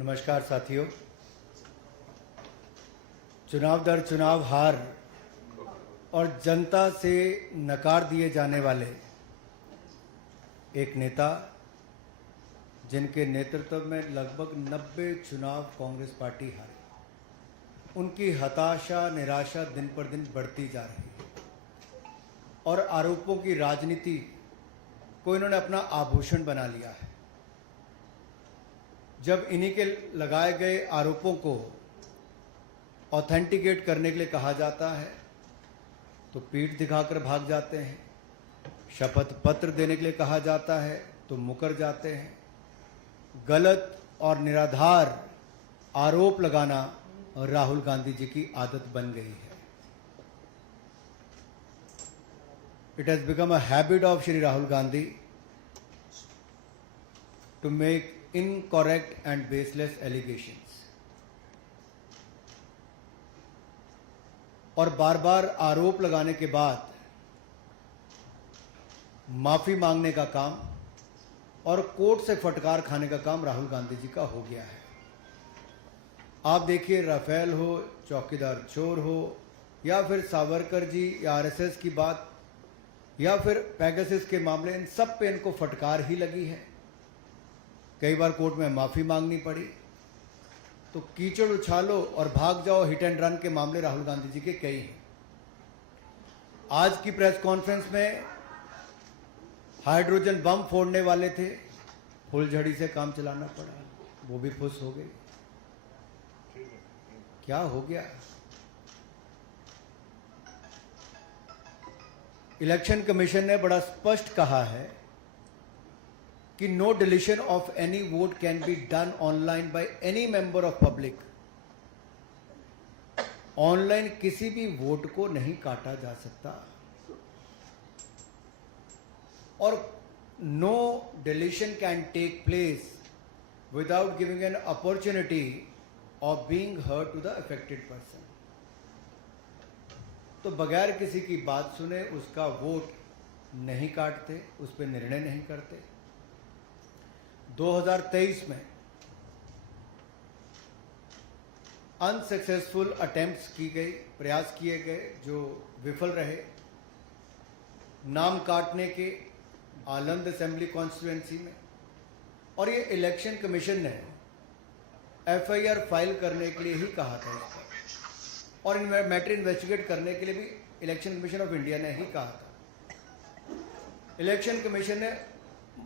नमस्कार साथियों। चुनाव दर चुनाव हार और जनता से नकार दिए जाने वाले एक नेता, जिनके नेतृत्व में लगभग 90 चुनाव कांग्रेस पार्टी हारी, उनकी हताशा निराशा दिन पर दिन बढ़ती जा रही है और आरोपों की राजनीति को इन्होंने अपना आभूषण बना लिया है। जब इन्हीं के लगाए गए आरोपों को ऑथेंटिकेट करने के लिए कहा जाता है तो पीठ दिखाकर भाग जाते हैं, शपथ पत्र देने के लिए कहा जाता है तो मुकर जाते हैं। गलत और निराधार आरोप लगाना राहुल गांधी जी की आदत बन गई है। It has become a habit of Shri Rahul Gandhi to make incorrect and baseless allegations और बार बार आरोप लगाने के बाद माफी मांगने का काम और कोर्ट से फटकार खाने का काम राहुल गांधी जी का हो गया है। आप देखिए, राफेल हो, चौकीदार चोर हो, या फिर सावरकर जी या आरएसएस की बात, या फिर पेगासस के मामले, इन सब पे इनको फटकार ही लगी है। कई बार कोर्ट में माफी मांगनी पड़ी। तो कीचड़ उछालो और भाग जाओ हिट एंड रन के मामले राहुल गांधी जी के कई हैं। आज की प्रेस कॉन्फ्रेंस में हाइड्रोजन बम फोड़ने वाले थे, फुलझड़ी से काम चलाना पड़ा, वो भी फुस हो गई। क्या हो गया? इलेक्शन कमीशन ने बड़ा स्पष्ट कहा है कि no deletion of any vote can be done online by any member of public. Online किसी भी वोट को नहीं काटा जा सकता और no deletion can take place without giving an opportunity of being heard to the affected person. तो बगैर किसी की बात सुने उसका वोट नहीं काटते, उस पर निर्णय नहीं करते। 2023 में अनसक्सेसफुल अटेम्प्ट्स की गई, प्रयास किए गए जो विफल रहे, नाम काटने के आलंद असेंबली कॉन्स्टिट्यूएंसी में। और ये इलेक्शन कमीशन ने एफआईआर फाइल करने के लिए ही कहा था इसको, और मैटर इन्वेस्टिगेट करने के लिए भी इलेक्शन कमीशन ऑफ इंडिया ने ही कहा था। इलेक्शन कमीशन ने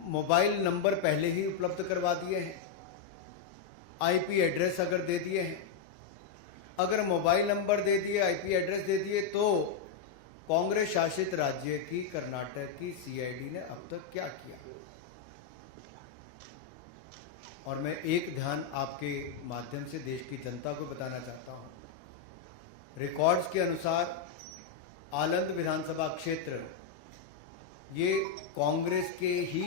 मोबाइल नंबर पहले ही उपलब्ध करवा दिए हैं, आईपी एड्रेस अगर दे दिए हैं, अगर मोबाइल नंबर दे दिए, आईपी एड्रेस दे दिए, तो कांग्रेस शासित राज्य की कर्नाटक की सीआईडी ने अब तक क्या किया? और मैं एक ध्यान आपके माध्यम से देश की जनता को बताना चाहता हूं। रिकॉर्ड्स के अनुसार आलंद विधानसभा क्षेत्र ये कांग्रेस के ही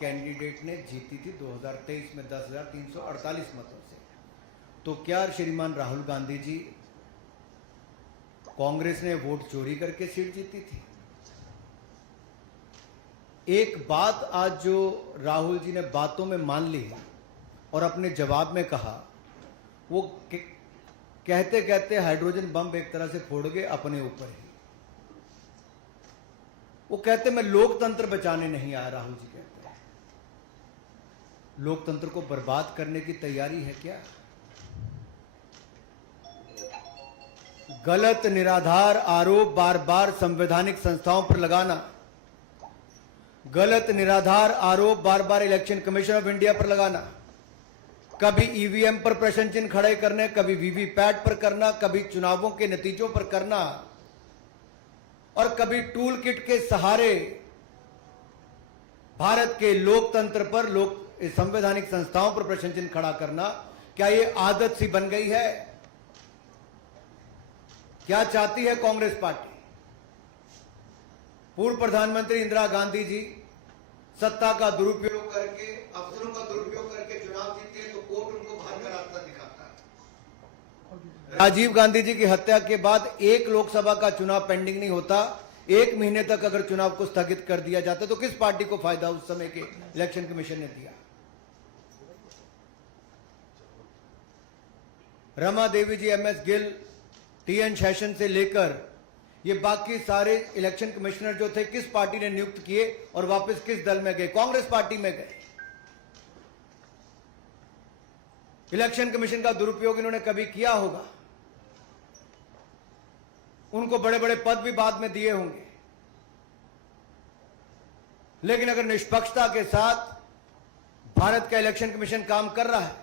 कैंडिडेट ने जीती थी 2023 में 10,348 मतों से। तो क्या श्रीमान राहुल गांधी जी, कांग्रेस ने वोट चोरी करके सीट जीती थी? एक बात आज जो राहुल जी ने बातों में मान ली है और अपने जवाब में कहा, वो कहते कहते हाइड्रोजन बम एक तरह से फोड़ गए अपने ऊपर ही। वो कहते मैं लोकतंत्र बचाने नहीं आया। राहुल जी कहते हैं लोकतंत्र को बर्बाद करने की तैयारी है क्या? गलत निराधार आरोप बार बार संवैधानिक संस्थाओं पर लगाना, गलत निराधार आरोप बार बार इलेक्शन कमीशन ऑफ इंडिया पर लगाना, कभी ईवीएम पर प्रश्न चिन्ह खड़े करने, कभी वीवीपैट पर करना, कभी चुनावों के नतीजों पर करना, और कभी टूल किट के सहारे भारत के लोकतंत्र पर, संवैधानिक संस्थाओं पर प्रश्न चिन्ह खड़ा करना, क्या यह आदत सी बन गई है? क्या चाहती है कांग्रेस पार्टी? पूर्व प्रधानमंत्री इंदिरा गांधी जी सत्ता का दुरुपयोग करके, अफसरों का दुरुपयोग करके चुनाव जीते तो कोर्ट उनको बाहर का रास्ता दिखाता है। राजीव गांधी जी की हत्या के बाद एक लोकसभा का चुनाव पेंडिंग नहीं होता, एक महीने तक अगर चुनाव को स्थगित कर दिया जाता तो किस पार्टी को फायदा उस समय के इलेक्शन कमीशन ने दिया? रमा देवी जी, एमएस गिल, टीएन शेषन से लेकर ये बाकी सारे इलेक्शन कमिश्नर जो थे, किस पार्टी ने नियुक्त किए और वापस किस दल में गए? कांग्रेस पार्टी में गए। इलेक्शन कमीशन का दुरुपयोग इन्होंने कभी किया होगा, उनको बड़े बड़े पद भी बाद में दिए होंगे, लेकिन अगर निष्पक्षता के साथ भारत का इलेक्शन कमीशन काम कर रहा है